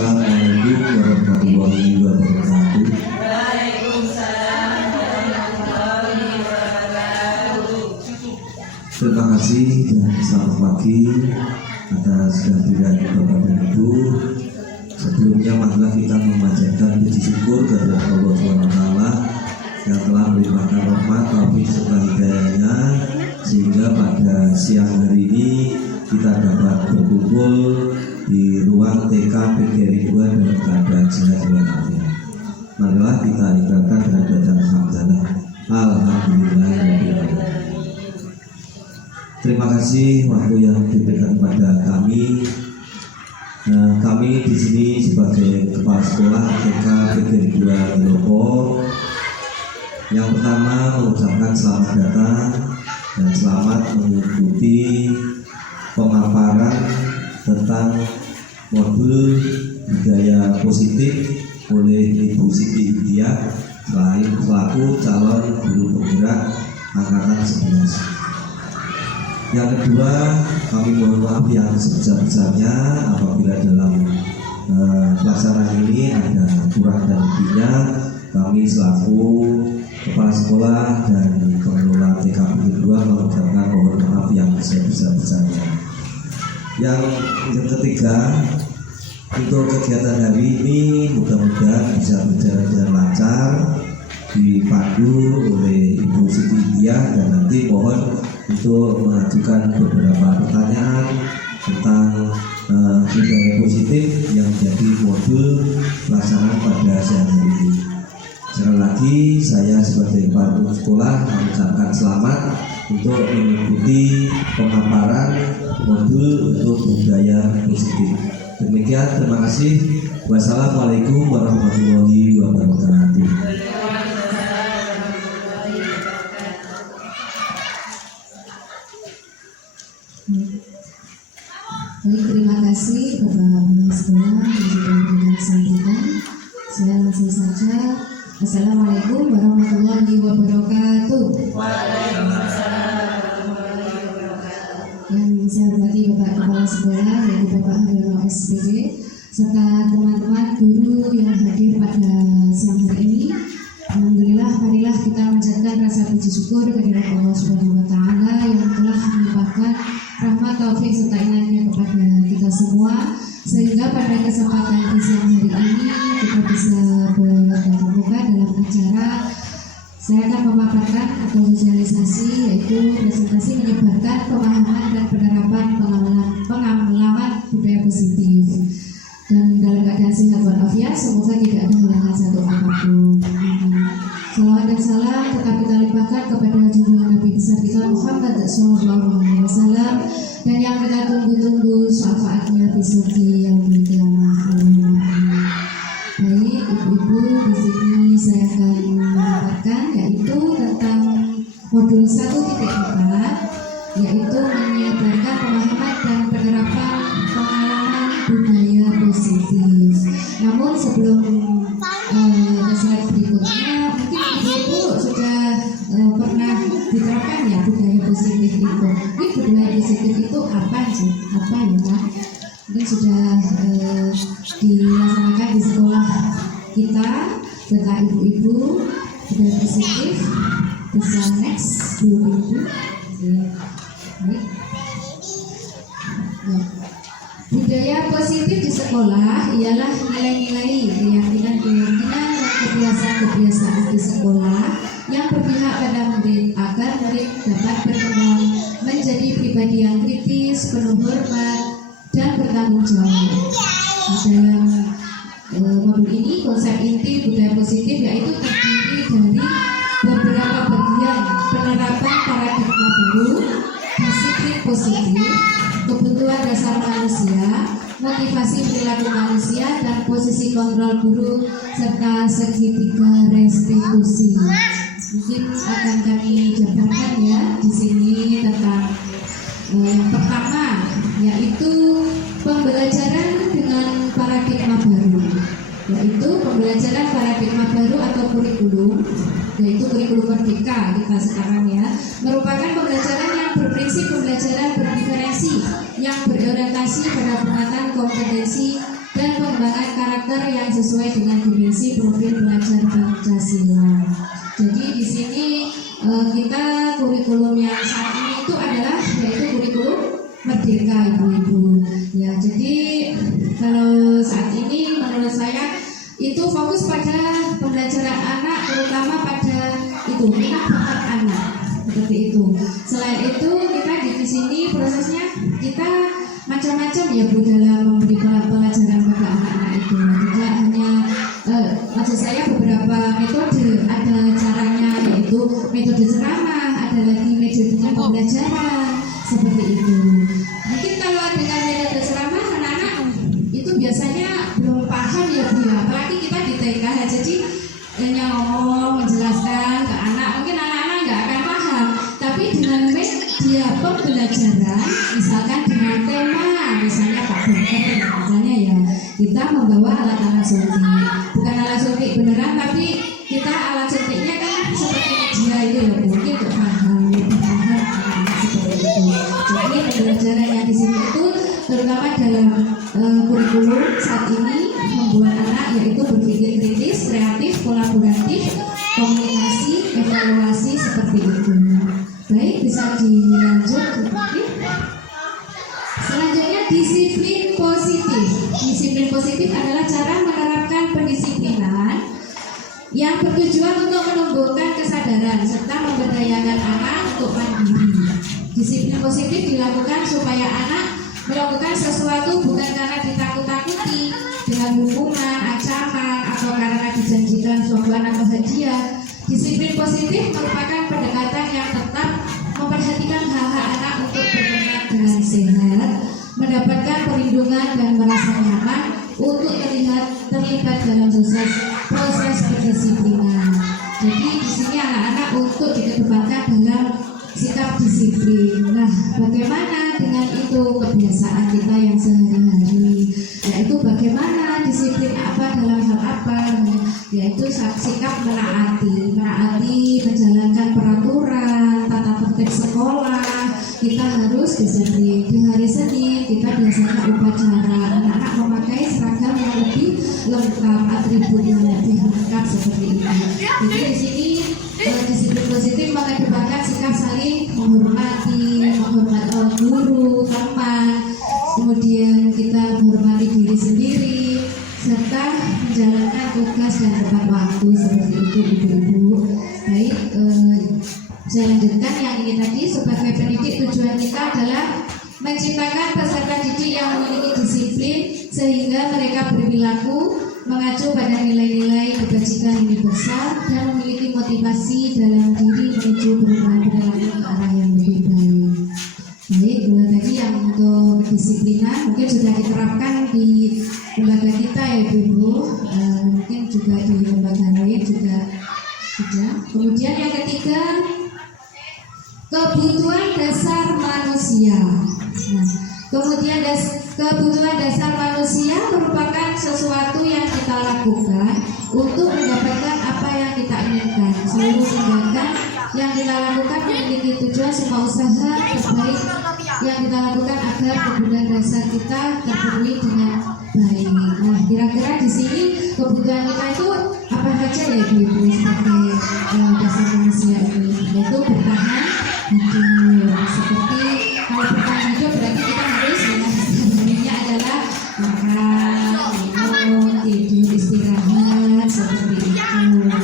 Assalamualaikum warahmatullahi wabarakatuh. Terima kasih dan selamat pagi atas kehadiran Bapak dan Ibu. Sebelumnya marilah kita memanjatkan puji syukur kepada Allah SWT yang telah melimpahkan rahmat, taufik serta hidayahnya sehingga pada siang hari ini kita dapat berkumpul di ruang TK PGRI 2 dalam keadaan sehat walafiat. Marilah kita ikrarkan dengan bacaan hamdalah. Alhamdulillah. Terima kasih waktu yang diberikan kepada kami. Kami di sini sebagai kepala sekolah TK PGRI 2 Wilopo. Yang pertama mengucapkan selamat datang dan selamat mengikuti pemaparan tentang modul budaya positif oleh Ibu Siti India selaku calon guru penggerak angkatan 11. Yang kedua, kami mohon maaf yang sebesar-besarnya apabila dalam pelaksanaan ini ada kurang dan lebihnya. Kami selaku kepala sekolah dan pengelola TK PGRI 2 mengucapkan mohon maaf yang sebesar-besarnya. Yang ketiga, untuk kegiatan hari ini mudah-mudahan bisa berjalan dengan lancar, dipandu oleh Ibu Siti India, dan nanti mohon untuk mengajukan beberapa pertanyaan tentang budaya positif yang menjadi modul pelaksanaan pada siang hari ini. Sekali lagi saya sebagai kepala sekolah mengucapkan selamat untuk mengikuti pemaparan modul untuk budaya positif. Demikian, terima kasih. Wassalamualaikum warahmatullahi wabarakatuh. Baik, terima kasih Bapak Kepala Sekolah yang sudah memberikan sambutan. Saya langsung saja. Assalamualaikum warahmatullahi wabarakatuh. Yang saya hormati Bapak Kepala Sekolah yaitu Bapak Haryono SPG serta teman-teman guru yang hadir pada siang hari ini. Alhamdulillah, marilah kita menjadikan rasa puji syukur kepada Allah Subhanahu wa Ta'ala yang telah melimpahkan rahmat, taufik serta inayahnya kepada kita semua, sehingga pada kesempatan di siang hari ini kita bisa bertatap muka dalam acara. Saya akan memaparkan atau sosialisasi, yaitu presentasi menyebarkan pemahaman dan penerapan pengalaman budaya positif. Dan dalam keadaan sehat walafiat, semoga tidak ada halangan satu apapun. Salawat dan salam tetap kita limpahkan kepada junjungan Nabi besar kita Muhammad SAW, dan yang kita tunggu-tunggu syafaatnya besok di yaumil qiyamah. Baik, ibu-ibu, di sini saya akan memaparkan yaitu tentang modul 1.4, yaitu menyebarkan pemahaman dan penerapan pengalaman budaya positif. Namun sebelum slide berikutnya, mungkin ibu-ibu sudah pernah diterapkan ya budaya positif itu. Ini budaya positif itu apa sih? Apa ya? Mungkin sudah dilaksanakan di sekolah kita, serta ibu-ibu. Budaya positif bisa next dulu ibu. Baik. Ya. Budaya positif di sekolah ialah nilai-nilai, keyakinan-keyakinan dan kebiasaan-kebiasaan di sekolah yang berpihak pada murid agar murid dapat berkembang menjadi pribadi yang kritis, penuh hormat, dan bertanggung jawab. Dalam modul ini konsep inti budaya positif yaitu terdiri dari beberapa bagian: penerapan paradigma baru, disiplin positif, kebutuhan dasar manusia, motivasi perilaku manusia, dan posisi kontrol guru, serta segitiga restitusi. Mungkin akan kami jabarkan ya di sini tentang yang pertama, yaitu pembelajaran dengan paradigma baru, yaitu pembelajaran paradigma baru atau kurikulum, yaitu kurikulum merdeka kita sekarang ya, merupakan pembelajaran yang berprinsip pembelajaran berdiferensi yang berorientasi pada penguatan kompetensi dan pengembangan yang sesuai dengan dimensi profil pelajar Pancasila. Jadi di sini kita kurikulum yang saat ini itu adalah yaitu kurikulum Merdeka, ibu-ibu. Ya, jadi kalau saat ini menurut saya itu fokus pada pembelajaran anak, terutama pada itu minat bakat anak seperti itu. Selain itu kita di sini prosesnya kita macam-macam ya Bu dalam memberi pelajaran pada anak-anak itu. Tidak hanya maksud saya beberapa metode, ada caranya yaitu metode ceramah, ada lagi metodenya pembelajaran seperti itu. Mungkin kalau dengan metode ceramah anak-anak itu biasanya belum paham ya Bu ya, apalagi kita di TK jadi hanya ngomong menjelaskan ke anak, mungkin anak-anak nggak akan paham. Tapi dengan media pembelajaran, misalkan dengan tema, misalnya Pak Dokter, misalnya ya kita membawa alat-alat suntik, bukan alat suntik beneran, tapi kita alat suntiknya kan seperti media itu ya Bu, mungkin untuk paham, seperti itu. Jadi pembelajaran yang di sini itu terutama dalam kurikulum saat ini membuat anak yaitu berpikir kritis, kreatif, kolaboratif, komunikasi, evaluasi seperti itu. Baik, bisa dilanjut. Selanjutnya disiplin positif. Disiplin positif adalah cara menerapkan pendisiplinan yang bertujuan untuk menumbuhkan kesadaran serta memberdayakan anak untuk mandiri. Disiplin positif dilakukan supaya anak melakukan sesuatu bukan karena ditakut-takuti dengan hukuman, ancaman, atau karena dijanjikan suapan atau hadiah. Disiplin positif merupakan pendekatan yang tetap memperhatikan hak-hak anak untuk berkembang dengan sehat, mendapatkan perlindungan dan merasa nyaman untuk terlibat dalam proses pendisiplinan. Jadi di sini anak-anak untuk dikedepankan dalam sikap disiplin. Nah, bagaimana dengan itu kebiasaan kita yang sehari-hari? Yaitu bagaimana disiplin apa dalam hal apa? Yaitu sikap menaati menjalankan peraturan, tata tertib sekolah. Kita harus disiplin. Di hari Senin kita biasanya upacara, anak-anak memakai seragam yang lebih lengkap, atribut yang lebih lengkap seperti itu. Jadi di sini disiplin positif mengedepankan sikap saling menghormati guru, teman, kemudian kita menghormati diri sendiri, serta menjalankan tugas dan tepat waktu seperti itu ibu-ibu. Baik, saya lanjutkan yang ini tadi. Sebagai pendidik tujuan kita adalah menciptakan peserta didik yang memiliki disiplin sehingga mereka berperilaku mengacu pada nilai-nilai kebajikan ini besar dan memiliki motivasi dalam diri menuju perubahan perilaku ke arah yang lebih baik. Baik, dua tadi yang untuk kedisiplinan mungkin sudah diterapkan di lembaga kita ya Ibu, mungkin juga di lembaga lain juga sudah. Kemudian yang ketiga, kebutuhan dasar manusia. Nah, kemudian kebutuhan dasar manusia merupakan sesuatu yang kita lakukan untuk mendapatkan apa yang kita inginkan. Seluruh tindakan yang kita lakukan memiliki tujuan semua usaha terbaik yang kita lakukan agar kebutuhan dasar kita terpenuhi dengan baik. Nah, kira-kira di sini kebutuhan kita itu apa saja ya Ibu sebagai dasar manusia ini? Yaitu bertahan hidup. Seperti kalau bertahan hidup berarti kita harus ya, adalah makan, minum, tidur, istirahat seperti itu. Nah,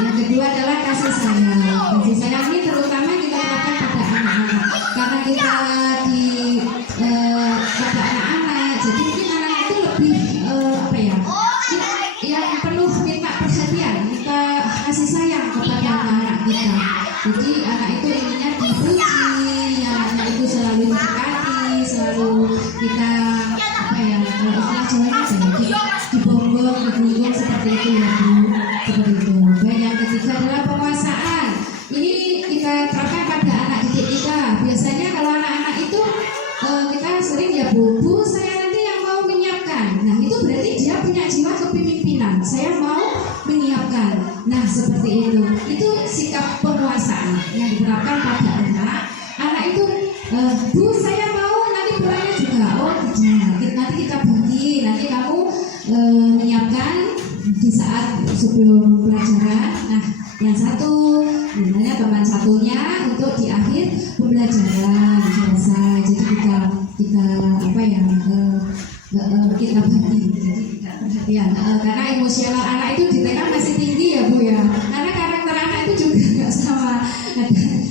yang kedua adalah kasih sayang. Kasih sayang ini terutama kita lakukan pada anak-anak karena kita di pada anak-anak. Jadi mungkin anak itu lebih yang penuh minta perhatian, kita kasih sayang kepada anak-anak kita. Jadi anak itu inginnya dipuji, anak itu selalu didekati, selalu kita dibonggong seperti itu ya Bu, seperti itu. Dan yang ketiga adalah penguasaan. Ini kita terapkan pada anak didik kita. Biasanya kalau anak-anak itu kita sering ya Bu, saya nanti yang mau menyiapkan. Nah itu berarti dia punya jiwa kepemimpinan. Saya mau menyiapkan. Nah seperti itu. Itu sikap penguasaan yang diterapkan pada anak. Anak itu Bu saya mau nanti perannya juga. Oh tidak, nanti kita bagi, nanti kamu menyiapkan di saat sebelum pelajaran. Nah, yang satu, misalnya teman satunya untuk di akhir pembelajaran selesai. Jadi kita apa ya? Kita bagi, jadi kita perhatian. Karena emosional anak itu di TK masih tinggi ya Bu ya. Karena karakter anak itu juga nggak sama.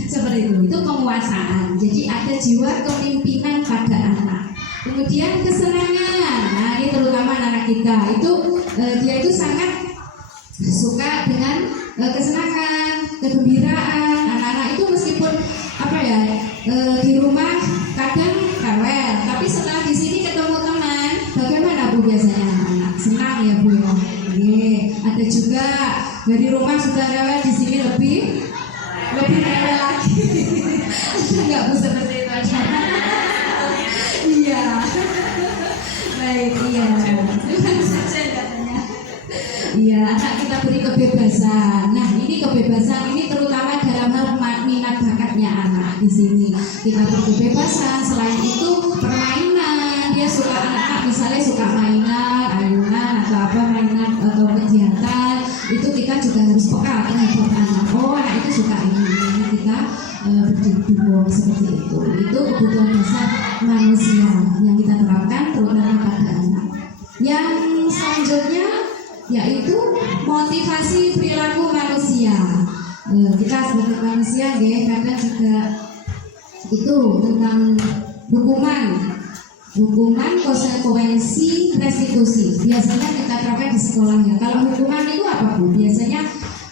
Seperti itu penguasaan. Jadi ada jiwa kepemimpinan pada anak. Kemudian kesenangan. Nah, ini terutama anak kita itu dia itu sangat suka dengan kesenangan, kegembiraan. Anak-anak itu meskipun apa ya di rumah kadang rewel, tapi setelah di sini ketemu teman, bagaimana Bu biasanya anak senang ya Bu ya. Ada juga dari rumah sudah rewel, di sini lebih rewel lagi. Ada nggak Bu seperti itu aja? Iya. Baik, iya. Bukan saja katanya. Iya, anak kita beri kebebasan. Nah, ini kebebasan ini terutama dalam hal minat bakatnya anak di sini. Kita beri kebebasan. Selain itu permainan. Dia suka anak-anak misalnya suka mainan, ayunan atau apa mainan atau kegiatan. Itu kita juga harus peka terhadap anak. Oh, anak itu suka ini kita berdukung seperti itu. Itu kebutuhan dasar manusia yang kita terapkan terutama pada anak. Yang selanjutnya yaitu motivasi perilaku manusia. Kita sebagai manusia ya kadang juga itu tentang hukuman konsekuensi restitusi. Biasanya kita terapkan di sekolah ya. Kalau hukuman itu apa Bu? Biasanya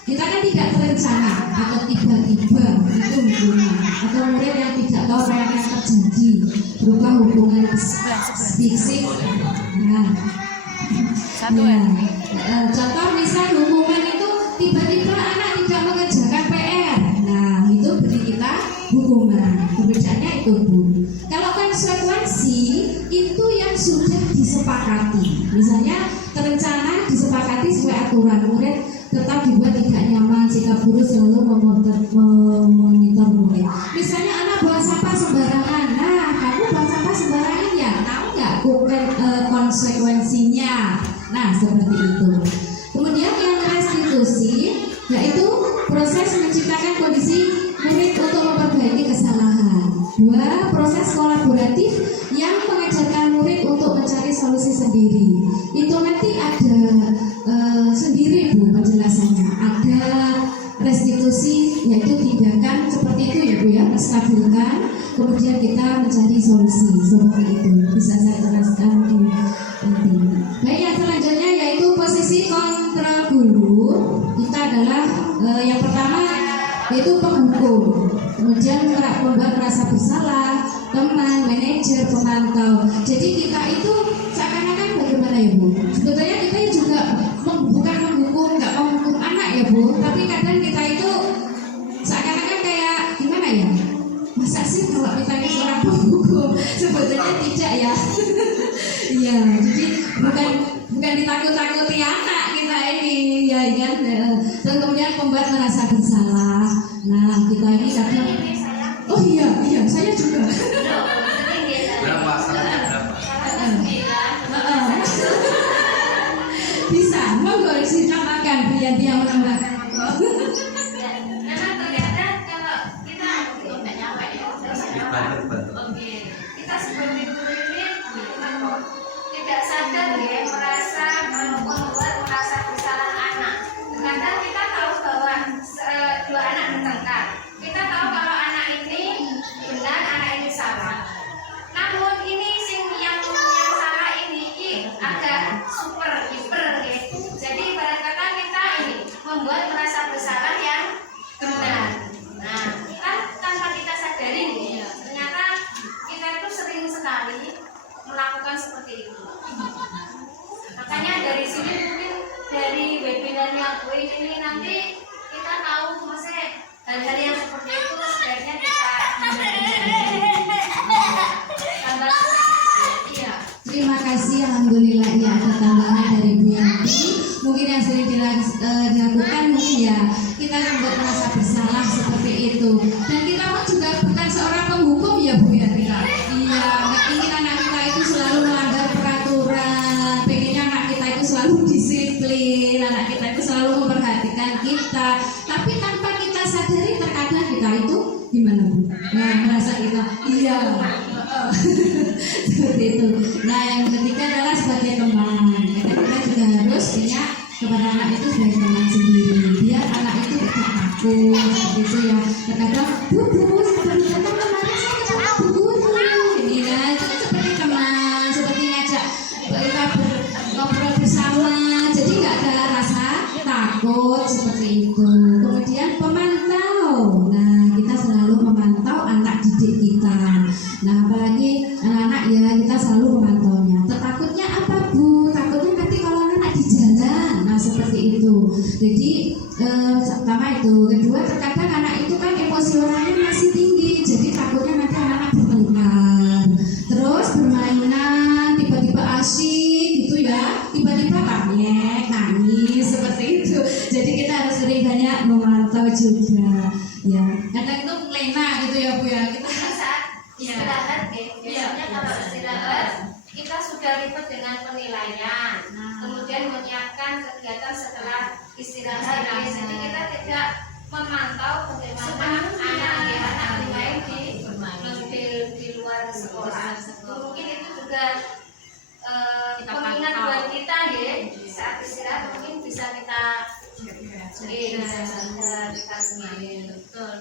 kita kan tidak terencana atau tiba-tiba itu hukuman, atau murid yang tidak tahu apa yang akan terjadi berupa hubungan fisik. Nah, contoh misal hukuman itu tiba-tiba anak tidak mengerjakan PR. Nah, itu beri kita hukuman. Perbedaannya itu Bu. Kalau konsekuensi itu yang sudah disepakati. Misalnya terencana disepakati sesuai aturan, murid tetap dibuat tidak nyaman jika guru selalu memonitor murid. Misalnya anak buang sampah sembarangan. Nah, kamu buang sampah sembarangan ya? Tahu nggak konsekuensinya? Nah, seperti itu. Kemudian yang restitusi yaitu proses menciptakan kondisi murid untuk memperbaiki kesalahan. 2. Proses kolaboratif yang mengajarkan murid untuk mencari solusi sendiri. Itu nanti ada sendiri Bu penjelasannya. Ada restitusi yaitu tindakan seperti itu ya Bu ya, stabilkan. Kemudian kita mencari solusi seperti itu. Bisa saya jelaskan di nanti. Baik, yang selanjutnya yaitu posisi kontrol guru. Kita adalah yang pertama yaitu penghukum. Kemudian membuat merasa bersalah, teman, manajer, pemantau. Jadi kita itu seakan-akan bagaimana ya Bu? Sebetulnya kita juga bukan menghukum, nggak menghukum anak ya Bu. Tapi kadang kita itu seakan-akan kayak gimana ya? Masa sih kalau kita ini seorang penghukum? Sebetulnya tidak ya. Iya, jadi bukan ditakut-takuti anak kita ini, ya kan? Dan kemudian membuat merasa bersalah. Nah, kita ini kadang, oh iya, saya juga. Berapa? Salahnya berapa? Bisa, mau harus ditambahkan biar dia menambahkan. Karena ternyata kalau kita nggak nyampe ya, oke, kita sebagai guru ini tidak sadar ya merasa membuat merasa bersalah anak. Kadang kita tahu bahwa dua anak bertengkar. Kita tahu kalau anak ini benar, anak ini salah. Namun ini yang salah ini agak super hiper ya. Jadi ibarat kata kita ini membuat merasa bersalah yang benar. Nah, kan tanpa kita sadari nih, ternyata kita itu sering sekali melakukan seperti itu. Makanya dari sini mungkin dari webinarnya Bu ini nanti kita tahu maksudnya hal-hal yang seperti itu sebaiknya kita tambah. Iya. Terima kasih, alhamdulillah ya ada tambahan dari Bu Yanti. Mungkin yang sering dilakukan mungkin ya kita membuat merasa bersalah seperti itu. Dan kita pun juga bukan seorang penghukum ya Bu ya. Iya, nggak ingin anak kita itu selalu melanggar peraturan. Pengennya anak kita itu selalu selalu disiplin, anak kita itu selalu memperhatikan kita. Tapi tanpa kita sadari terkadang kita itu gimana Bu? Nah, merasa kita iya seperti itu. Nah, yang ketiga adalah sebagai teman. Kita juga harus punya kepada anak itu sebagai teman sendiri. Biar anak itu tidak takut seperti itu ya. Terkadang Bu seperti kata kemarin saya ketemu Bu Guru. Ini kan itu seperti teman, seperti ngajak kita ngobrol bersama. Jadi nggak ada rasa takut seperti itu. Kemudian pemantau. Nah, kita selalu memantau anak didik kita. Nah, apalagi anak-anak ya kita selalu memantaunya. Takutnya apa Bu? Takutnya nanti kalau anak di jalan. Nah, seperti itu. Jadi pertama itu. Kedua, terkadang anak itu kan emosionalnya masih tinggi. Jadi takutnya nanti anak bertengkar. Terus bermainan tiba-tiba asyik gitu ya. Tiba-tiba nangis seperti itu. Jadi kita harus sering banyak memantau juga. Ya, kadang itu lena gitu ya Bu ya. Kita saat istirahat biasanya kalau istirahat kita sudah ribet dengan penilaian, kemudian menyiapkan kegiatan setelah istirahat. Jadi kita tidak memantau bagaimana anak bermain di luar sekolah. Mungkin itu juga pengingat buat kita ya, saat istirahat mungkin bisa kita sendiri. Betul.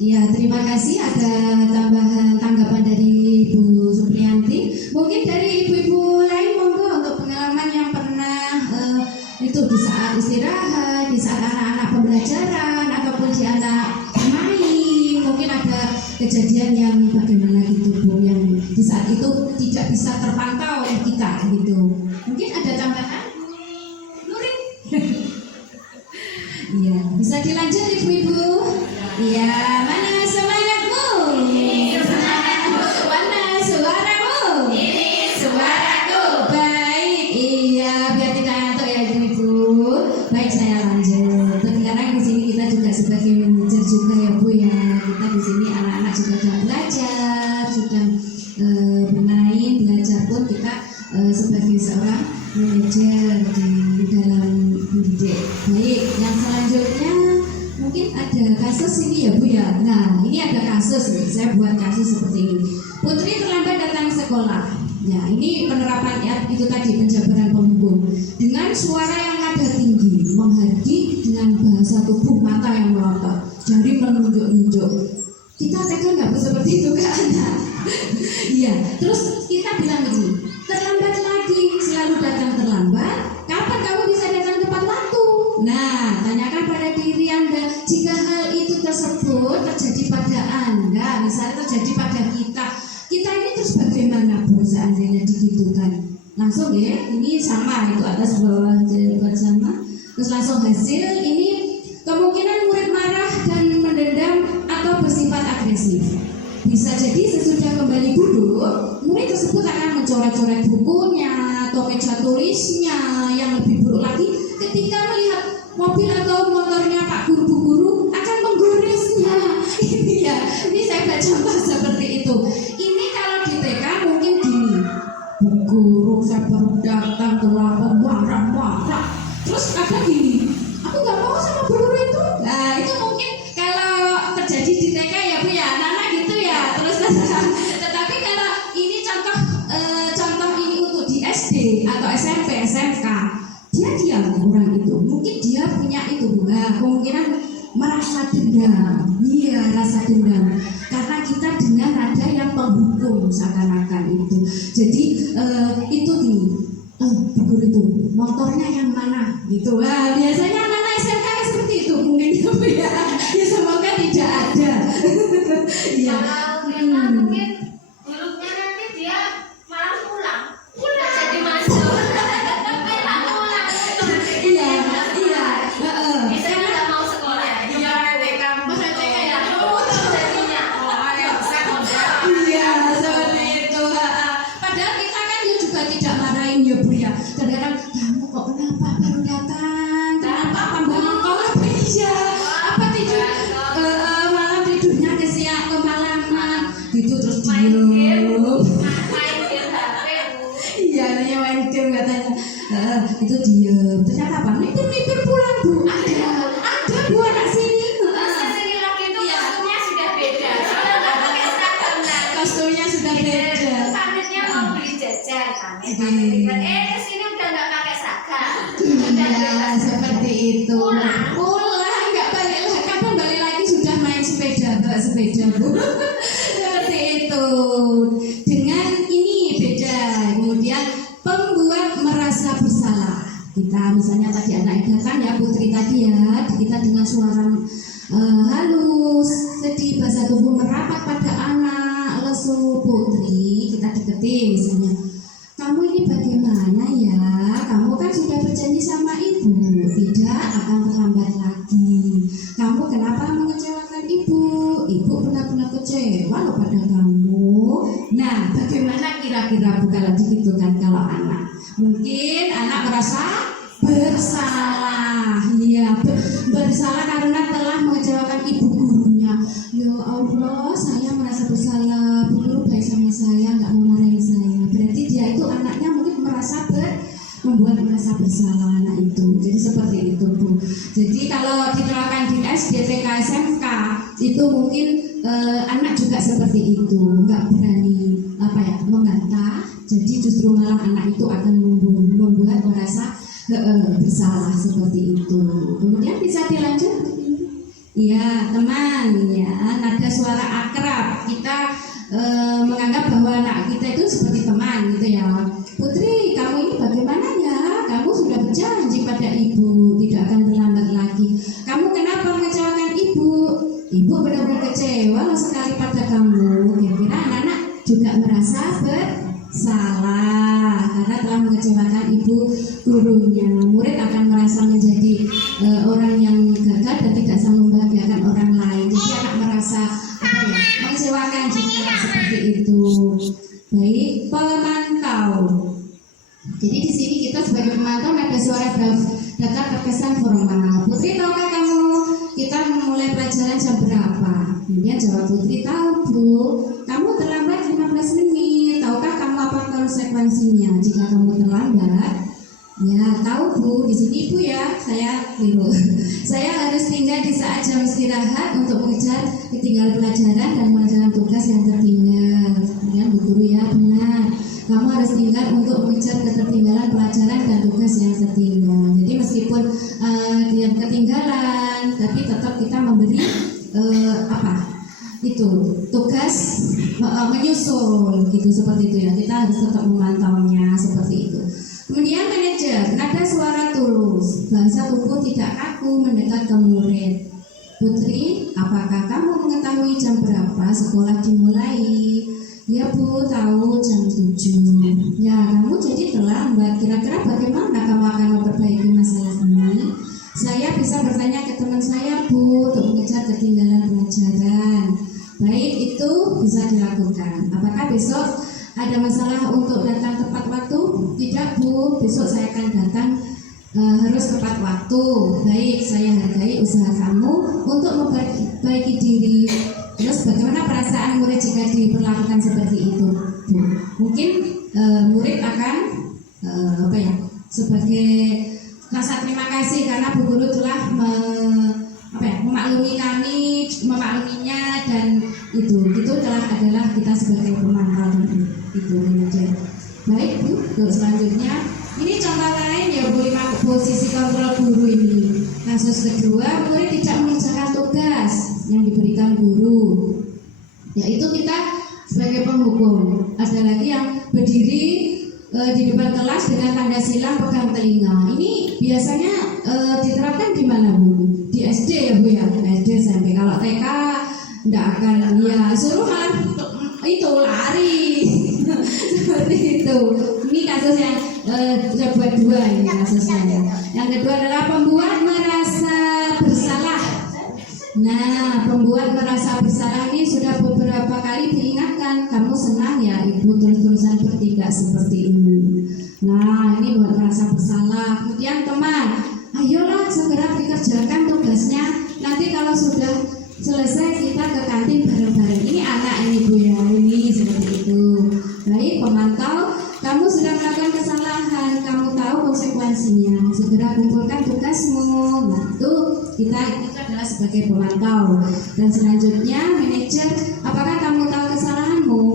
Iya, terima kasih. Ada tambahan tanggapan dari Bu Supriyanti. Mungkin dari ibu-ibu lain monggo untuk pengalaman yang pernah itu di saat istirahat, di saat anak-anak pembelajaran ataupun di anak bermain. Mungkin ada kejadian yang bagaimana gitu Bu, yang di saat itu tidak bisa terpantau oleh kita gitu. Mungkin ada tambahan? Nurin? Iya, bisa dilanjut ibu-ibu? Iya, mana semangatmu? Mana suaramu? Suaraku. Baik, iya, biar tidak ngantuk ya ibu. Baik, saya lanjut. Sekarang di sini kita juga sebagai manajer juga ya Bu ya. Kita di sini anak-anak juga sudah belajar, sudah bermain, belajar pun kita sebagai seorang manajer di dalam mendidik. Baik, yang selanjutnya mungkin ada kasus ini ya Bu ya. Nah, ini ada kasus nih. Saya buat kasus seperti ini. Putri terlambat datang sekolah. Ya, ini penerapan ya, itu tadi penjabaran penghukum dengan suara yang nada tinggi, menghardik dengan bahasa tubuh, mata yang melotot, jari menunjuk-nunjuk. Kita tega nggak seperti itu ke anak? Iya. Terus kita bilang begini, terlambat lagi, selalu datang terlambat. Kapan kamu bisa datang tepat waktu? Nah, tanyakan pada diri Anda, jika hal itu tersebut terjadi pada Anda, misalnya terjadi pada kita ini terus bagaimana Bu seandainya digitukan? Langsung ya, ini sama itu atas bawah buat sama. Terus langsung hasil ini kemungkinan murid marah dan mendendam atau bersifat agresif. Bisa jadi sesudah kembali duduk, murid tersebut akan mencoret-coret bukunya atau meja tulisnya. Yang lebih buruk lagi, ketika melihat mobil atau motornya Pak Guru akan menggoresnya. Ini ya, ini saya baca contoh seperti itu. Ini kalau di TK mungkin gini, Bu Guru saya baru datang terlambat, marah-marah. Terus ada gini, aku nggak mau sama Bu Guru itu. Nah itu mungkin kalau terjadi di TK ya Bu ya, anak-anak gitu ya. Terus tetapi kalau ini contoh ini untuk di SD atau SMP, SMK, dia diam orang itu. Mungkin dia punya itu, kemungkinan merasa dendam. Iya, rasa dendam. Karena kita dengan nada yang penghukum seakan-akan itu. Jadi itu gini, Bu itu motornya yang mana? Gitu. Wah, biasanya anak-anak SMK seperti itu mungkin itu ya. Ya semoga tidak ada. Iya. Kalau mungkin gurunya nanti dia malah pulang jadi masuk. Iya. Saya nggak mau sekolah. Iya, Iya, seperti itu. Padahal kita kan juga tidak marahin ya Bu ya. Kadang-kadang kamu kok kenapa baru datang? Kenapa pembangun kau apa iya? Apa tidur malam tidurnya kemalaman? Gitu terus Main game diem. HP Bu. Iya, dia main game katanya. itu diem. Ternyata apa? Nipir pulang bu. Ada bu anak sini. Sesi lagi itu kostumnya sudah beda. Soalnya nggak pakai seragam nah. Kostumnya sudah beda. Pamitnya mau beli jajan, pamit. Kesini udah nggak pakai seragam. Udah Ya seperti itu. Pulang nggak balik lagi. Kapan balik lagi sudah main sepeda, bawa sepeda bu. Seperti itu. Dengan ini beda. Kemudian pembuat merasa bersalah. Kita misalnya tadi anak datang ya Putri tadi ya, kita dengan suara halus, sedih, bahasa tubuh merapat pada anak, lesu Putri, kita deketin misalnya. Kamu ini bagaimana ya? Kamu kan sudah berjanji sama ibu, tidak akan terlambat lagi. Kamu kenapa mengecewakan ibu? Ibu benar-benar kecewa loh pada kamu. Nah, bagaimana kira-kira Bu kalau gitu kan kalau anak? Mungkin anak merasa bersalah, ya bersalah karena telah mengecewakan ibu gurunya. Ya Allah, saya merasa bersalah. Bu guru baik sama saya, nggak memarahi saya. Berarti dia itu anaknya mungkin membuat merasa bersalah anak itu. Jadi seperti itu Bu. Jadi kalau diterapkan di SD, TK, SMK itu mungkin anak juga seperti itu, nggak berani membantah. Jadi justru malah anak itu akan membuat merasa bersalah seperti itu. Kemudian bisa dilanjut. Iya teman ya, nada suara akrab. Kita menganggap bahwa anak kita itu seperti teman gitu ya. Putri, kamu ini bagaimana ya? Kamu sudah berjanji pada ibu tidak akan terlambat lagi. Kamu kenapa mengecewakan ibu? Ibu benar-benar kecewa sekali pada kamu. Kira-kira anak-anak juga merasa bersalah karena telah mengecewakan ibu gurunya. Murid akan merasa menjadi orang yang gagal dan tidak bisa membahagiakan orang lain. Jadi anak merasa mengecewakan jika seperti itu. Baik, pemantau. Jadi di sini kita sebagai pemantau ada suara data terkesan formal. Putri, tahukah kamu kita memulai pelajaran jam berapa? Kemudian jawab Putri, tahu Bu. Kamu terlambat 15 menit. Tahukah kamu apa konsekuensinya jika kamu terlambat? Ya, tahu Bu. Di sini Bu ya, saya keliru. Saya harus tinggal di saat jam istirahat untuk mengejar ketinggalan pelajaran dan mengerjakan tugas yang tertinggal. Kemudian Bu Guru ya, benar. Kamu harus tinggal untuk mengejar ketertinggalan pelajaran dan tugas yang tertinggal. Jadi meskipun dia ketinggalan, tapi tetap kita memberi tugas menyusul gitu seperti itu ya. Kita harus tetap memantaunya seperti itu. Kemudian manajer, nada suara tulus, bahasa tubuh tidak kaku mendekat ke murid. Putri, apakah kamu mengetahui jam berapa sekolah dimulai? Ya Bu, tahu jam 7. Ya, kamu jadi terlambat. Kira-kira bagaimana kamu akan memperbaiki masalah ini? Saya bisa bertanya ke teman saya Bu untuk mengejar ketinggalan pelajaran. Baik, itu bisa dilakukan. Apakah besok ada masalah untuk datang tepat waktu? Tidak Bu, besok saya akan datang harus tepat waktu. Baik, saya hargai usaha kamu untuk memperbaiki diri. Terus bagaimana perasaan murid jika diperlakukan seperti itu? Mungkin murid akan sebagai rasa terima kasih karena Bu Guru telah memakluminya dan itu adalah kita sebagai pemantau itu manajer. Baik Bu, untuk selanjutnya ini contoh lain ya Bu, posisi kontrol guru ini. Kasus kedua, murid tidak mengerjakan tugas yang diberikan guru, yaitu kita sebagai penghukum. Ada lagi yang berdiri di depan kelas dengan tanda silang pegang telinga. Ini biasanya diterapkan di mana Bu? Di SD ya Bu ya, SD SMP. Kalau TK tidak akan ya suruh malah itu lari seperti itu. Ini kasus yang sudah buat dua ini kasusnya ya. Yang kedua adalah pembuat merasa bersalah. Nah, pembuat merasa bersalah ini sudah beberapa kali diingatkan, kamu senang ya ibu terus-terusan bertindak seperti ini. Nah, ini buat merasa bersalah. Kemudian teman, ayolah segera dikerjakan tugasnya. Nanti kalau sudah selesai kita ke kantin bareng-bareng. Ini anak ini Bu ya, ini seperti itu. Baik, pemantau, kamu sudah melakukan kesalahan, kamu tahu konsekuensi substansinya, segera kumpulkan tugasmu. Nah, itu adalah sebagai pemantau. Dan selanjutnya manajer, apakah kamu tahu kesalahanmu?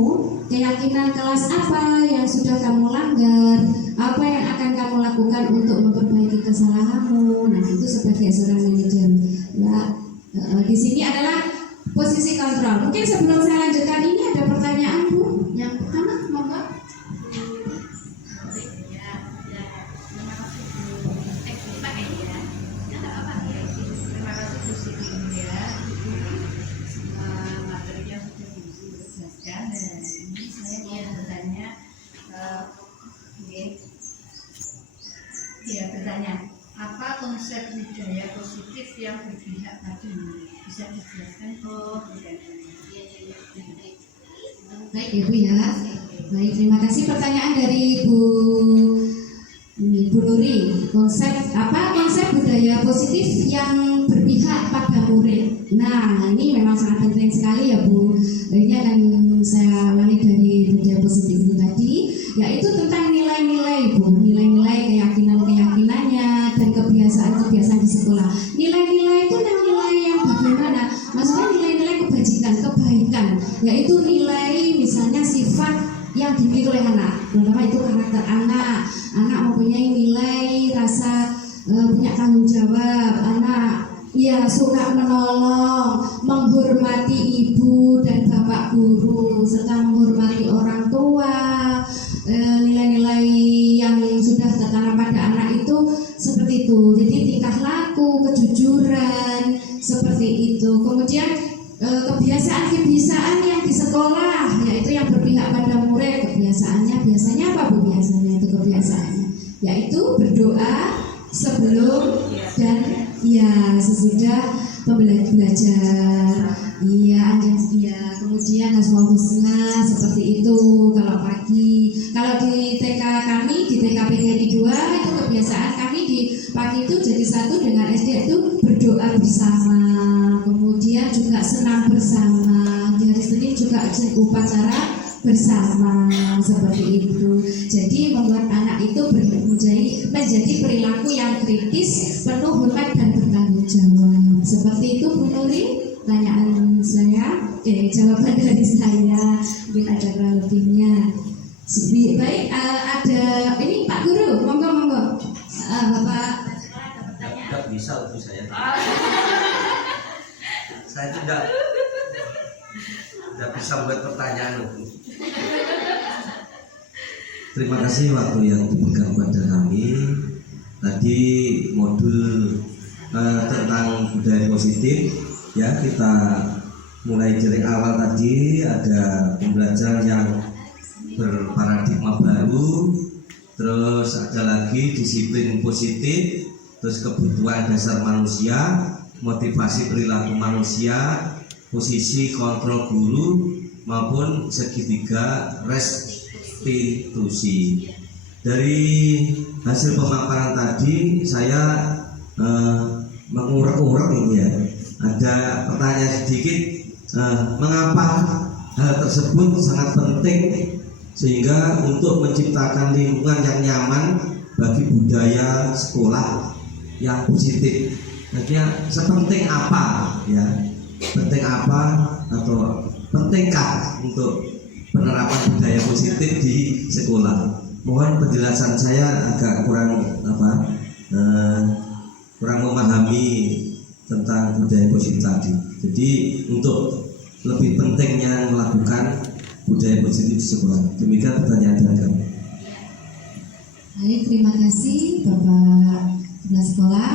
Keyakinan kelas apa yang sudah kamu langgar? Apa yang akan kamu lakukan untuk memperbaiki kesalahanmu? Nah, itu sebagai seorang manajer. Ya, di sini adalah posisi kontrol. Mungkin sebelum saya lanjutkan ini ada pertanyaan Bu. Yang pertama, monggo. Bertanya, apa konsep budaya positif yang berpihak pada murid? Bisa dijelaskan? Baik Ibu ya. Baik, terima kasih pertanyaan dari Bu Nuri. Konsep budaya positif yang berpihak pada murid. Nah, ini memang sangat penting sekali ya Bu. Ini akan saya ulangi dari budaya positif itu tadi, yaitu tentang nilai-nilai Bu, nilai-nilai keyakinannya dan kebiasaan-kebiasaan di sekolah. Nilai-nilai itu nilai yang bagaimana? Maksudnya nilai-nilai kebaikan, yaitu nilai misalnya sifat yang dimiliki oleh anak. Pertama itu karakter anak mempunyai nilai rasa punya tanggung jawab, anak ya suka menolong, menghormati ibu dan bapak guru, serta menghormati orang tua. Nilai-nilai yang sudah tertanam pada anak itu seperti itu. Jadi tingkah laku, kejujuran seperti itu. Kemudian kebiasaan yang di sekolah, yaitu yang berpihak pada murid. Kebiasaannya biasanya apa Bu? Biasanya itu kebiasaannya yaitu berdoa sebelum dan ya sesudah belajar. Kemudian asmaul husna seperti itu kalau pagi. Kalau di TK kami, di TKPGRI 2 itu kebiasaan kami di pagi itu jadi satu dengan SD itu berdoa bersama. Kemudian juga senam bersama. Di hari Senin juga upacara bersama seperti itu. Jadi membuat anak itu menjadi perilaku yang kritis, penuh hormat dan bertanggung jawab. Seperti itu Bu Nuri, pertanyaan saya, jawaban dari saya. Mungkin ada kurang lebihnya. Baik, ada ini Pak Guru, monggo. Bapak. Tidak bisa untuk saya. Saya tidak bisa buat pertanyaan itu. Terima kasih waktu yang diberikan kepada kami. Tadi modul tentang budaya positif ya, kita mulai dari awal tadi ada pembelajaran yang berparadigma baru, terus ada lagi disiplin positif, terus kebutuhan dasar manusia, motivasi perilaku manusia, posisi kontrol guru maupun segitiga restitusi. Dari hasil pemaparan tadi saya mengurek-urek ini ya. Ada pertanyaan sedikit, mengapa hal tersebut sangat penting sehingga untuk menciptakan lingkungan yang nyaman bagi budaya sekolah yang positif. Artinya sepenting apa ya? Penting apa atau pentingkah untuk penerapan budaya positif di sekolah? Mohon penjelasan, saya agak kurang memahami tentang budaya positif tadi. Jadi untuk lebih pentingnya melakukan budaya positif di sekolah. Demikian pertanyaan dari kami. Baik, terima kasih Bapak Kepala Sekolah.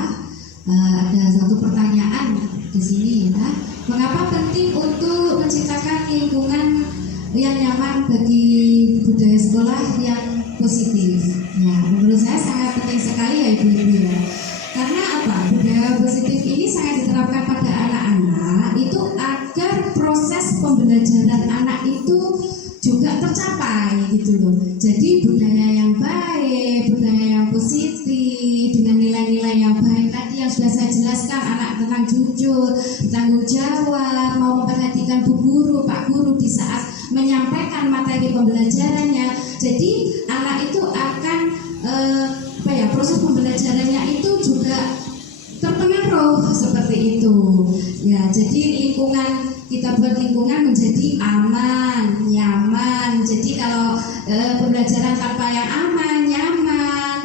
Ada satu pertanyaan di sini ya. Mengapa penting untuk menciptakan lingkungan yang nyaman bagi budaya sekolah yang positif? Ya, menurut saya sangat penting sekali ya Ibu-ibu ya. Karena apa? Budaya positif ini sangat diterapkan pada anak-anak itu agar proses pembelajaran anak itu juga tercapai gitu loh. Jadi budaya yang baik, budaya yang positif dengan nilai-nilai yang baik tadi yang sudah saya jelaskan, anak tentang jujur, bertanggung jawab, mau memperhatikan bu guru, pak guru di saat menyampaikan materi pembelajarannya. Jadi anak itu akan proses pembelajarannya itu juga terpengaruh seperti itu. Ya, jadi lingkungan, kita buat lingkungan menjadi aman, nyaman. Jadi kalau pembelajaran tanpa yang aman, nyaman,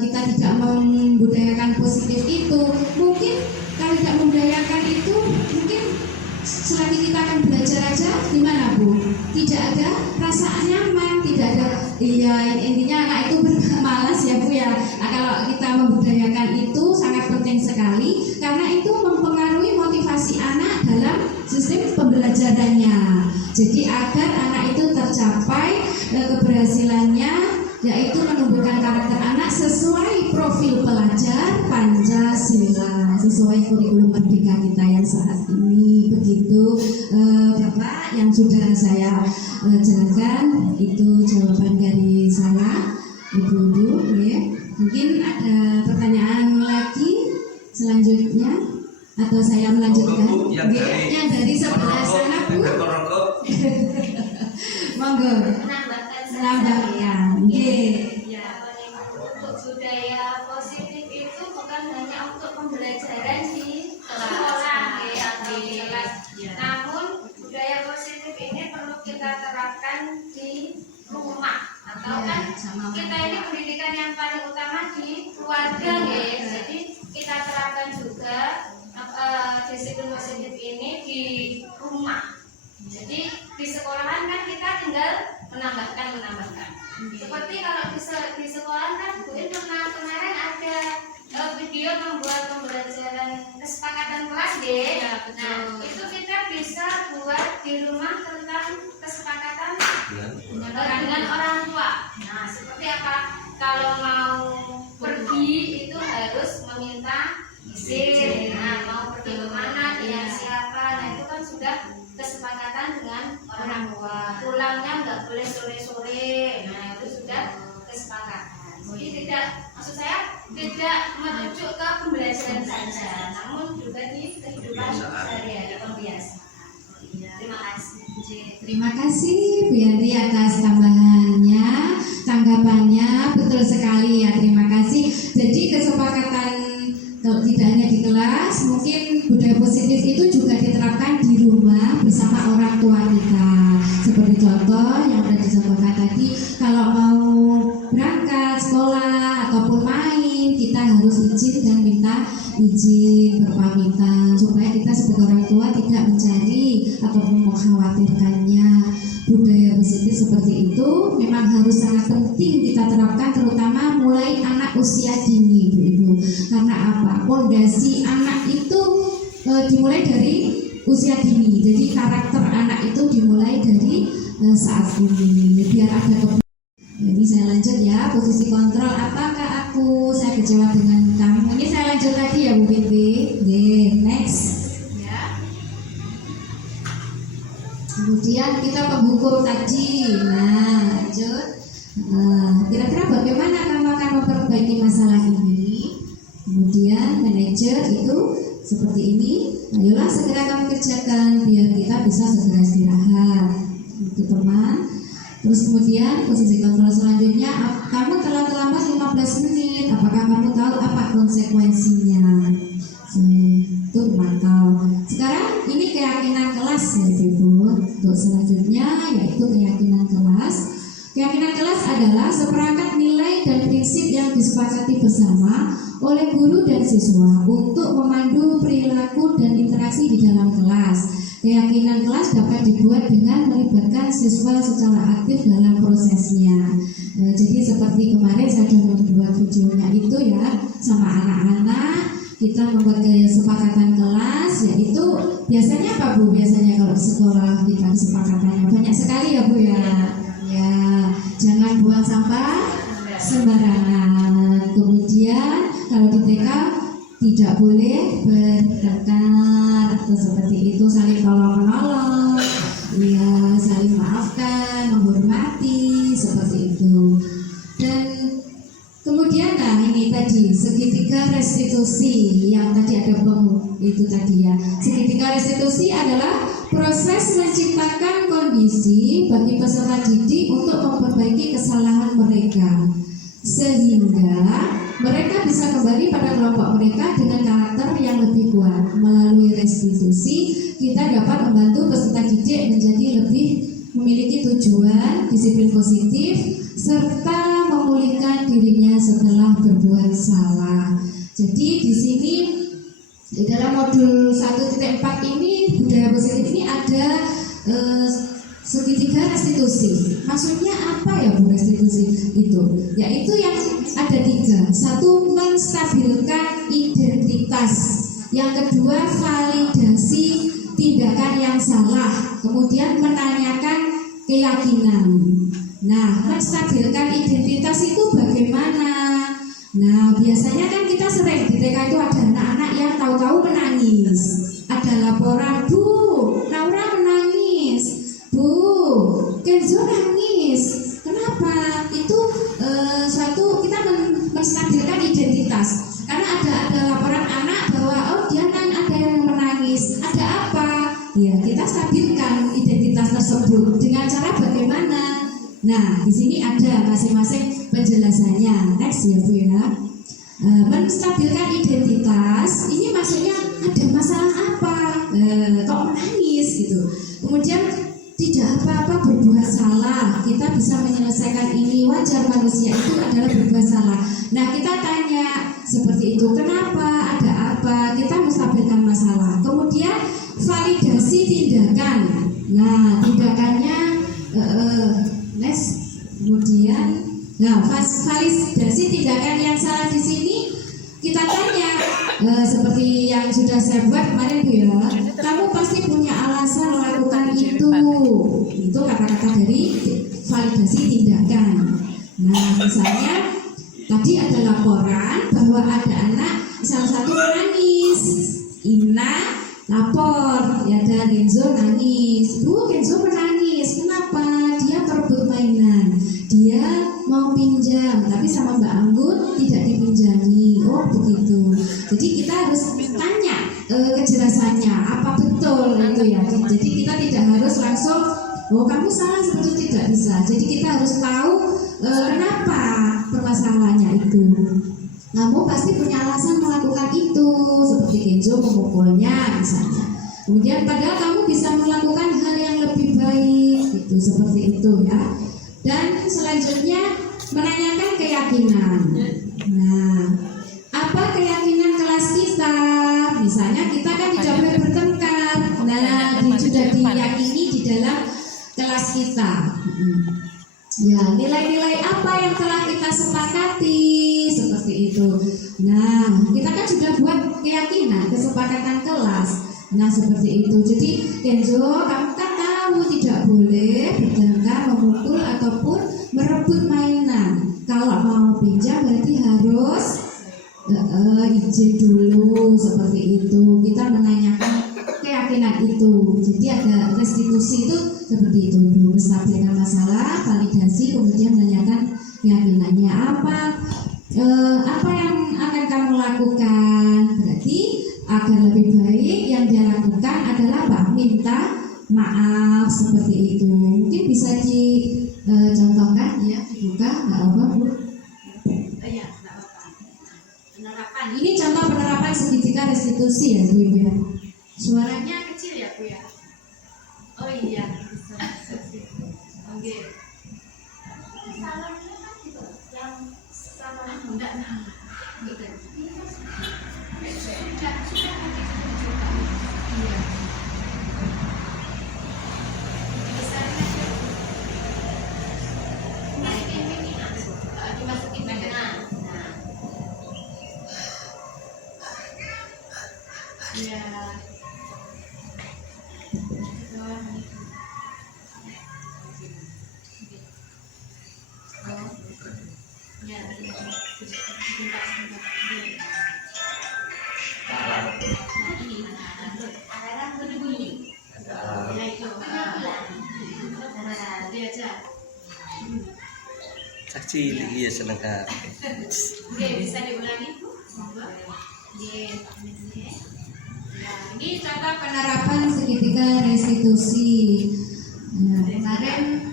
kita tidak membudayakan positif itu, mungkin kalau tidak membudayakan itu, mungkin selagi kita akan belajar aja gimana Bu? Tidak ada rasa nyaman, tidak ada, iya intinya anak itu malas ya Bu ya. Nah, kalau kita membudayakan itu sangat penting sekali karena itu mempengaruhi motivasi anak dalam sistem pembelajarannya. Jadi agar anak itu tercapai keberhasilannya, yaitu menumbuhkan karakter anak sesuai profil pelajar Pancasila, sesuai kurikulum merdeka kita yang saat ini. Begitu Bapak yang sudah saya jelaskan, itu jawaban dari saya, Ibu-ibu. Ya. Mungkin ada pertanyaan lagi selanjutnya atau saya melanjutkan? Yang dari sebelah sana Bu. Monggo. Menambahkan. Ya, untuk budaya positif itu bukan hanya untuk pembelajaran di sekolah, di kelas. Namun budaya positif ini perlu kita terapkan di rumah, atau kan kita ini pendidikan yang paling utama di keluarga, ya. Jadi kita terapkan juga disiplin positif ini di rumah. Jadi di sekolahan kan kita tinggal menambahkan. Seperti kalau di sekolahan kan Bu In pernah kemarin ada video membuat pembelajaran kesepakatan kelas, ya. Nah, itu kita bisa buat di rumah tentang kesepakatan dengan orang tua. Nah, seperti apa? Kalau mau pergi itu harus meminta izin. Nah, mau pergi kemana, dengan siapa? Nah, itu kan sudah kesepakatan dengan orang tua. Pulangnya nggak boleh sore-sore. Nah, itu sudah kesepakatan. Jadi maksud saya tidak merujuk ke pembelajaran saja, namun juga di kehidupan sehari-hari, pembiasaan. Terima kasih. Terima kasih Bu Yanti atas tambahannya, tanggapannya, betul sekali ya, terima kasih. Jadi kesepakatan kalau tidak hanya di kelas, mungkin budaya positif itu juga diterapkan di rumah bersama orang tua kita. Seperti contoh yang sudah disampaikan tadi, kalau mau berangkat sekolah ataupun main, kita harus izin dan minta izin, berpamitan, supaya kita sebagai orang tua tidak mencari ataupun mengkhawatirkannya. Budaya positif seperti itu memang harus sangat penting kita terapkan, terutama mulai anak usia dini, Bu-ibu. Karena apa? Pondasi anak itu dimulai dari usia dini. Jadi karakter anak itu dimulai dari saat ini. Biar ada Jadi saya lanjut ya, posisi kontrol. Apakah saya kecewa dengan kamu? Ini saya lanjut lagi ya Bu Binti. Next. Ya. Kemudian kita penghukum tadi. Nah, lanjut. Kira-kira bagaimana kamu akan memperbaiki masalah ini? Kemudian manajer itu seperti ini. Ayolah segera kamu kerjakan biar kita bisa segera istirahat. Itu teman. Terus kemudian posisi kontrol selanjutnya, kamu telah terlambat 15 menit. Apakah kamu tahu apa konsekuensinya? Itu memantau. Sekarang ini keyakinan kelas ya Ibu. Untuk selanjutnya yaitu keyakinan kelas. Keyakinan kelas adalah seperangkat nilai dan prinsip yang disepakati bersama oleh guru dan siswa untuk memandu perilaku dan interaksi di dalam kelas. Keyakinan kelas dapat dibuat dengan melibatkan siswa secara aktif dalam prosesnya. Jadi seperti kemarin saya sudah membuat videonya itu ya, sama anak-anak kita membuat kesepakatan kelas, yaitu biasanya apa Bu? Biasanya kalau di sekolah kita kesepakatannya banyak sekali ya Bu ya. Ya, jangan buang sampah sembarangan. Kemudian kalau di TK tidak boleh bertengkar atau seperti itu, saling tolong menolong, ya saling maafkan, menghormati, seperti itu. Dan kemudian nah ini tadi segitiga restitusi yang tadi ada itu tadi ya. Segitiga restitusi adalah proses menciptakan kondisi bagi peserta didik untuk memperbaiki kesalahan mereka, sehingga mereka bisa kembali pada kelompok mereka dengan karakter yang lebih kuat. Melalui restitusi, kita dapat membantu peserta didik menjadi lebih memiliki tujuan, disiplin positif, serta memulihkan dirinya setelah berbuat salah. Jadi di sini di dalam modul 1.4 ini budaya positif ini ada segitiga restitusi. Maksudnya apa ya Bu restitusi itu? Yaitu yang ada 3. Satu, menstabilkan identitas. Yang kedua, validasi tindakan yang salah. Kemudian menanyakan keyakinan. Nah, menstabilkan identitas itu bagaimana? Nah, biasanya kan kita sering di TK itu ada anak-anak yang tahu-tahu menangis. Ada laporan, Bu, Laura menangis. Bu, Kenzo nangis. Kenapa? Itu suatu kita menstabilkan identitas. Karena ada laporan anak bahwa oh dia ada yang menangis. Ada apa? Ya kita stabilkan identitas tersebut dengan cara bagaimana? Nah di sini ada masing-masing penjelasannya. Next ya Bu ya. Menstabilkan identitas ini maksudnya ada masalah apa? Kok menangis gitu. Kemudian tidak apa-apa berbuat salah, kita bisa menyelesaikan ini, wajar manusia itu adalah berbuat salah. Nah kita tanya seperti itu, kenapa, ada apa, kita menstabilkan masalah. Kemudian validasi tindakan. Nah tindakannya next. Kemudian validasi tindakan yang salah di sini kita tanya seperti yang sudah saya buat kemarin Bu ya, kamu pasti punya alasan melakukan itu kata-kata dari validasi tindakan. Nah misalnya tadi ada laporan bahwa ada anak salah satu menangis, Ina lapor ya, dan Kenzo nangis. Bu, Kenzo menangis, kenapa? Dia perebut mainan, dia mau pinjam tapi sama Mbak Anggun tidak dipinjami. Oh begitu. Jadi kita harus tanya kejelasannya apa betul itu ya. Jadi kita tidak harus langsung oh kamu salah seperti itu, tidak bisa. Jadi kita harus tahu kenapa permasalahannya itu. Kamu pasti punya alasan melakukan itu, seperti Kenzo memukulnya misalnya. Kemudian padahal kamu bisa melakukan hal yang lebih baik gitu, seperti itu ya. Dan selanjutnya menanyakan keyakinan. Nah, apa keyakinan kelas kita? Misalnya kita kan tidak boleh bertengkar. Nah, sudah diyakini di dalam kelas kita. Ya, nilai-nilai apa yang telah kita sepakati seperti itu. Nah, kita kan sudah buat keyakinan, kesepakatan kelas. Nah, seperti itu. Jadi, Kenzo, kamu kan tahu tidak boleh bertengkar, memukul ataupun merebut mainan. Kalau mau pinjam berarti harus izin dulu seperti itu. Kita menanyakan keyakinan itu. Jadi ada restitusi itu seperti itu. Menstabilkan masalah, validasi, kemudian menanyakan keyakinannya apa yang akan kamu lakukan. Berarti agar lebih baik yang dia lakukan adalah apa? Minta maaf seperti itu. Mungkin bisa dicontohkan ya, dibuka nggak apa Bu? Iya, nggak apa-apa. Penerapan. Ini contoh penerapan segitiga restitusi ya Bu ya. Suaranya kecil ya Bu ya. Oh iya. Oke. Salamnya kan gitu. Yang salam enggak nah. Gitu. Sudah. Iya. Dimasukin bagian. Nah. Iya. Saksi ya seneng kan. Oke, bisa diulangi Bu? Oke. Nah, ini contoh penerapan segitiga restitusi. Nah, kemarin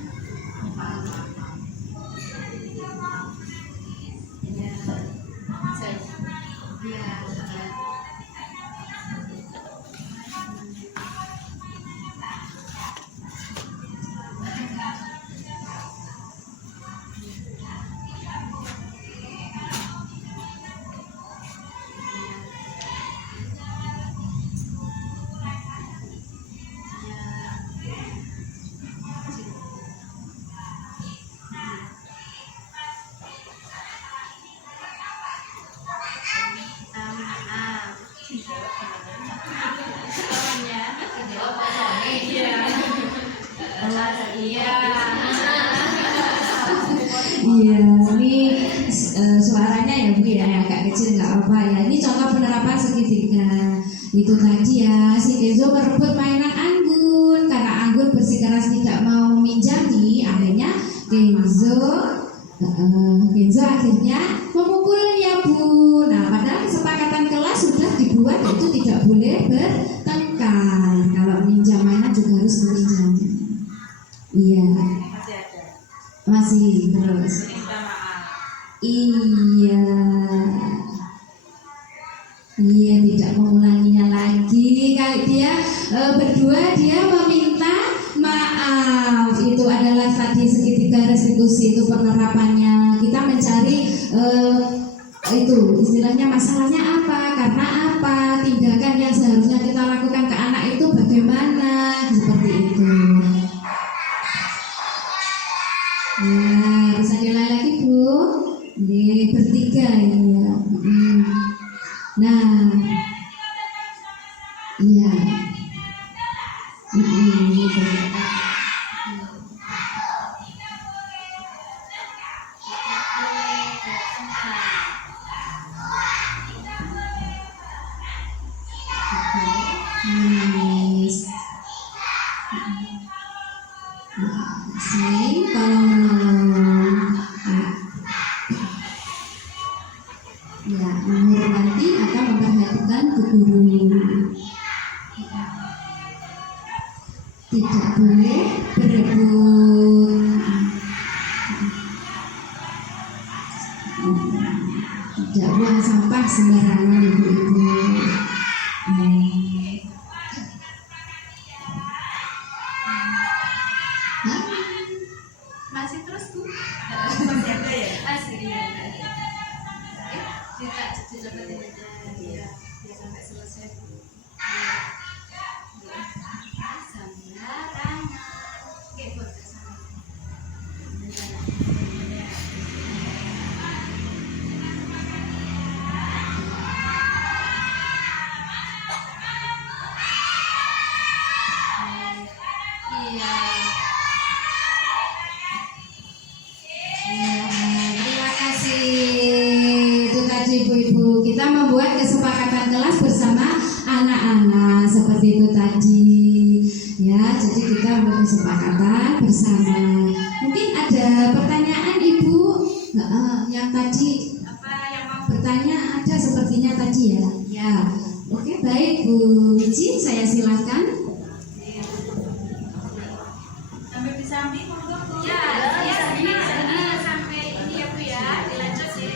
Iya. Iya, ini suaranya ya Bu ya, agak kecil nggak apa ya. Ini contoh penerapan segitiga. Itu tadi ya, si Kenzo merebut mainan Anggun karena Anggun bersikeras tidak mau meminjami. Akhirnya Kenzo akhirnya memukulnya Bu. Nah, padahal kesepakatan kelas sudah dibuat itu tidak boleh bertengkar. Kalau minjam mainan juga harus meminjam. Iya. Masih terus. Iya. Iya, tidak mengulanginya lagi. Kalau dia berdua dia meminta maaf. Itu adalah tadi segitiga restitusi, itu penerapannya. Kita mencari itu istilahnya masalahnya apa, karena apa, tindakan yang seharusnya kita lakukan ke anak itu bagaimana, seperti itu. Ya, bisa diulang lagi Bu. Ini bertiga ini ya. Nah, iya. Ini bertiga. Sini tolong menolong. Ya, menghormati akan memperhatikan ke guru. Tidak boleh berebut. Tidak buang sampah sembarangan ibu-ibu. Masih terus Bu? Masih ada ya? Masih iya. Kita dapetin aja ya, biar sampai selesai Bu. Sembarangan. Oke, buat kesana. Iya. Terima kasih. Itu tadi ibu-ibu, kita membuat kesepakatan kelas bersama anak-anak seperti itu tadi. Ya, jadi kita membuat kesepakatan bersama. Mungkin ada pertanyaan Ibu yang tadi Apa yang mau bertanya ada sepertinya tadi ya. Ya. Oke, baik Bu Wiji, saya silakan. sampai bisa ambil monggo Bu? Ya, ini sampai ini ya Bu ya, dilanjut ya.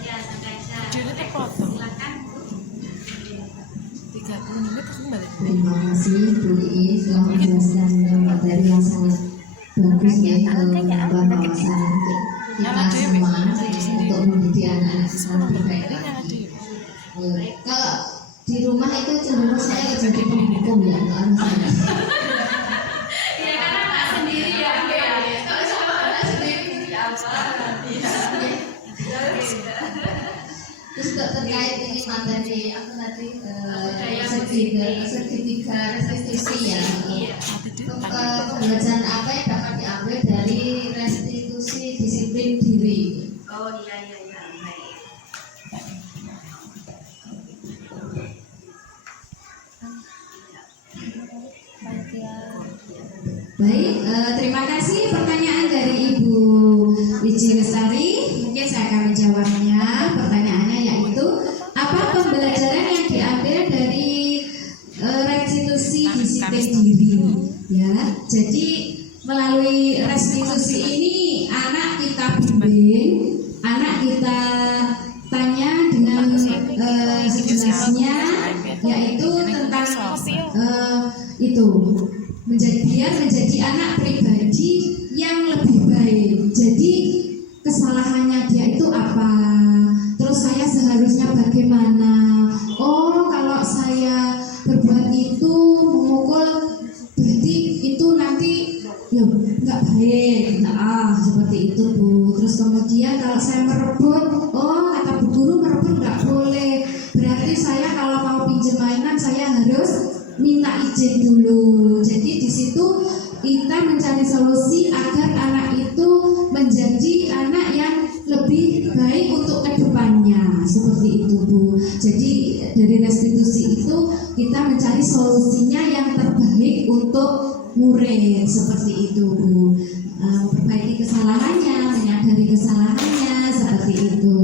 Ya, sampai aja. Silakan Bu. 30 menit aku balik. Terima kasih Bu Iis telah menjelaskan materi yang sangat bagus ya menambah wawasan untuk kita semua untuk mendidik anak-anak lebih baik lagi. Kalau di rumah itu cenderung saya jadi penghukum ya, nggak harus saya. Iya, karena anak sendiri ya Bu ya. Kalau sama anak sendiri ya apa? Terus terkait ini materi apa tadi Budaya segitiga restitusi ya. Iya. Pembelajaran apa yang dapat diambil dari restitusi disiplin diri? Oh iya iya iya. Baik. Baik, terima kasih pertanyaan dari Ibu Wiji Lestari. Mungkin saya akan menjawabnya. Pertanyaannya yaitu apa pembelajaran yang diambil dari restitusi disiplin diri? Ya, jadi melalui restitusi ini anak kita bimbing, anak kita tanya dengan sejelasnya, yaitu tentang itu biar menjadi anak pribadi yang lebih baik. Jadi kesalahannya dia itu apa? Terus saya seharusnya bagaimana? Oh, kalau saya berbuat itu memukul, berarti itu nanti ya nggak baik. Nah, seperti itu Bu. Terus kemudian kalau saya merebut, oh kata Bu Guru merebut nggak boleh. Berarti saya kalau mau pinjam mainan saya harus minta izin dulu. Jadi di situ kita dari restitusi itu kita mencari solusinya yang terbaik untuk murid seperti itu Bu. Memperbaiki kesalahannya, menyadari kesalahannya seperti itu.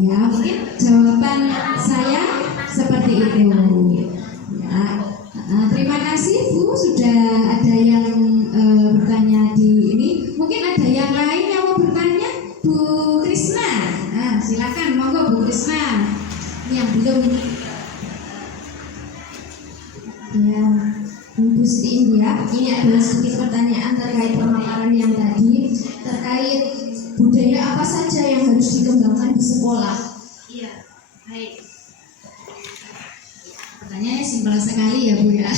Ya, mungkin jawaban saya seperti itu. Ya, terima kasih Bu, sudah ada yang bertanya di ini. Mungkin ada yang lain yang mau bertanya, Bu Krisna. Nah, silakan, monggo Bu Krisna. Ini yang belum ini. Ya, Bu Siti India, ini adalah sedikit pertanyaan terkait pemaparan yang tadi terkait budaya apa saja yang harus dikembangkan di sekolah. Iya, baik. Pertanyaannya simpel sekali ya Bu ya.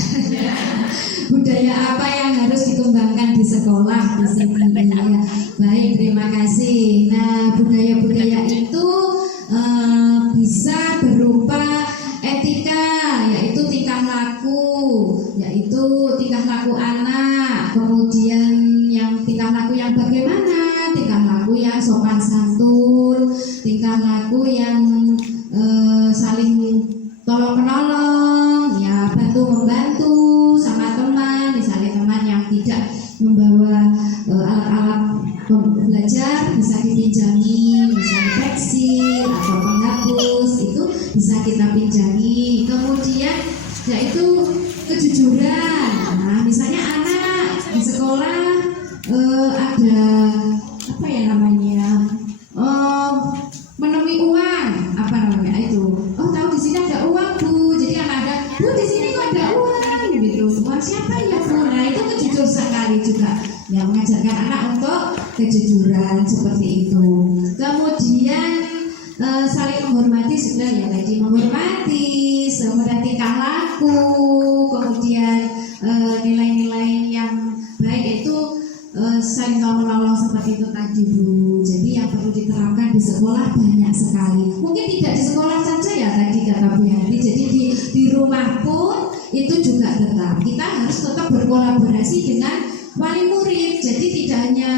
Budaya apa yang harus dikembangkan di sekolah di sini ya. Baik, terima kasih. Nah, budaya-budaya itu bisa berupa etika, yaitu tingkah laku, yaitu tingkah laku anak, kemudian yang tingkah laku yang bagaimana, tingkah laku yang sopan santun, tingkah laku yang saling tolong menolong, ya bantu membantu sama teman, misalnya teman yang tidak membawa alat-alat belajar bisa dipinjami, misalnya pensil atau penghapus itu bisa kita pinjami. Kemudian yaitu kejujuran. Nah, misalnya anak di sekolah ada apa ya namanya, menemui uang, apa namanya itu? Oh, tahu di sini ada uang Bu. Jadi anak ada, Bu di sini kok ada uang, gitu. Uang siapa ya Bu? Nah, itu kejujur sekali juga. Ya, mengajarkan anak untuk kejujuran seperti itu. Kemudian saling menghormati sudah ya tadi, menghormati, kemudian tingkah laku, kemudian nilai-nilai yang baik itu saling menolong seperti itu tadi Bu. Jadi yang perlu diterapkan di sekolah banyak sekali. Mungkin tidak di sekolah saja ya tadi kata Bu Yanti. Jadi di rumah pun itu juga tetap kita harus tetap berkolaborasi dengan wali murid. Jadi tidak hanya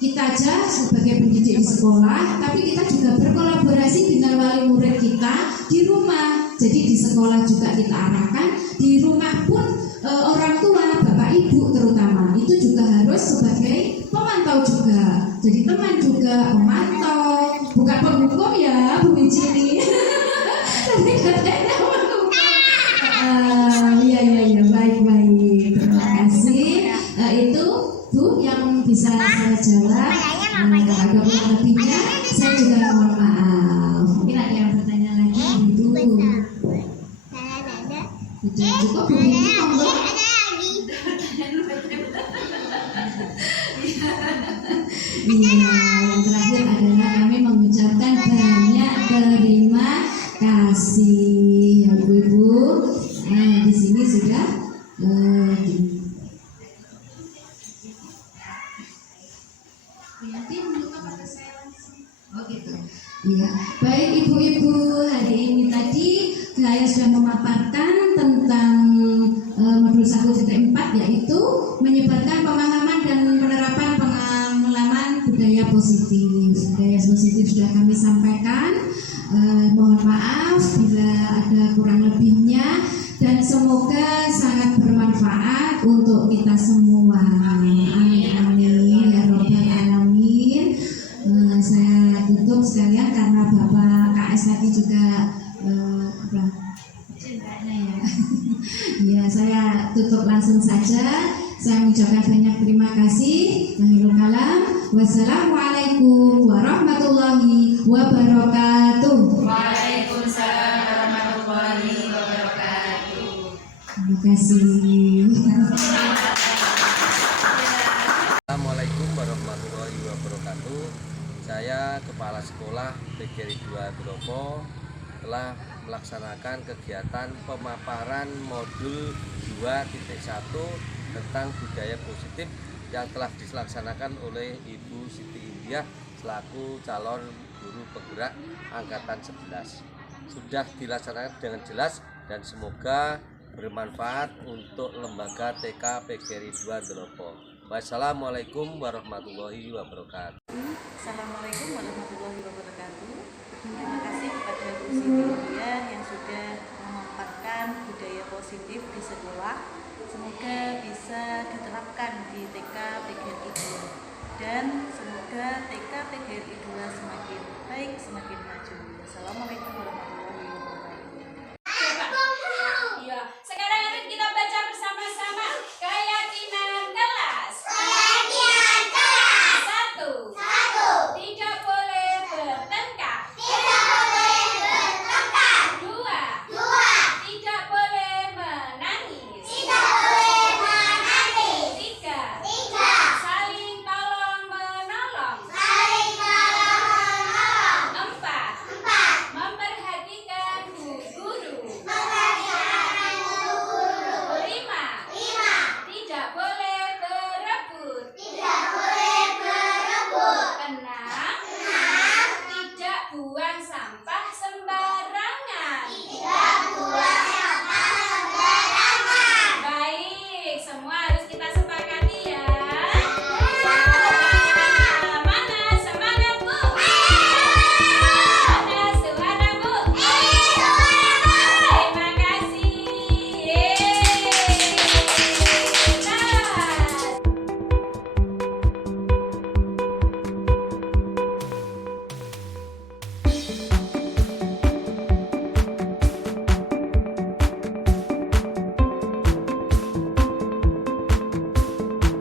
kita aja sebagai pendidik di sekolah, tapi kita juga berkolaborasi dengan wali murid kita di rumah. Jadi di sekolah juga kita arahkan, di rumah pun orang tua, bapak ibu terutama itu juga harus sebagai pemantau juga. Jadi teman juga memantau, bukan penghukum ya Bu Mijini. Tapi katanya penghukum. Iya baik. Terima kasih. Itu Bu yang bisa saya jawab. Kalau ada kurang lebihnya saya juga mohon maaf. Mungkin ada yang bertanya lagi Bu. Sudah cukup Bu ini monggo. Iya, yang terakhir adalah kami mengucapkan banyak terima kasih ya Ibu-ibu. Nah, di sini sudah ya, baik ibu-ibu, hari ini tadi saya sudah memaparkan tentang modul 1.4 yaitu menyebarkan pemahaman dan penerapan pengalaman budaya positif. Budaya positif sudah kami sampaikan. Mohon maaf bila ada kurang lebihnya dan semoga sangat bermanfaat untuk kita semua. Amin amin ya robbal alamin. Saya tutup sekalian karena Bapak KS tadi juga ya, saya tutup langsung saja. Saya mengucapkan banyak terima kasih. Akhirul kalam. Wassalamualaikum warahmatullahi wabarakatuh. Waalaikumsalam warahmatullahi wabarakatuh. Terima kasih. Assalamualaikum warahmatullahi wabarakatuh. Saya Kepala Sekolah PGRI 2 Dropo telah melaksanakan kegiatan pemaparan modul 2.1 tentang budaya positif yang telah dilaksanakan oleh Ibu Siti India selaku calon guru penggerak angkatan 11. Sudah dilaksanakan dengan jelas dan semoga bermanfaat untuk lembaga TK PGRI 2 Dropo. Wassalamualaikum warahmatullahi wabarakatuh. Assalamualaikum warahmatullahi wabarakatuh. Terima kasih kepada Bu Siti India yang sudah TK PGRI 2 dan semoga TK PGRI 2 semakin baik, semakin maju. Assalamualaikum warahmatullahi wabarakatuh.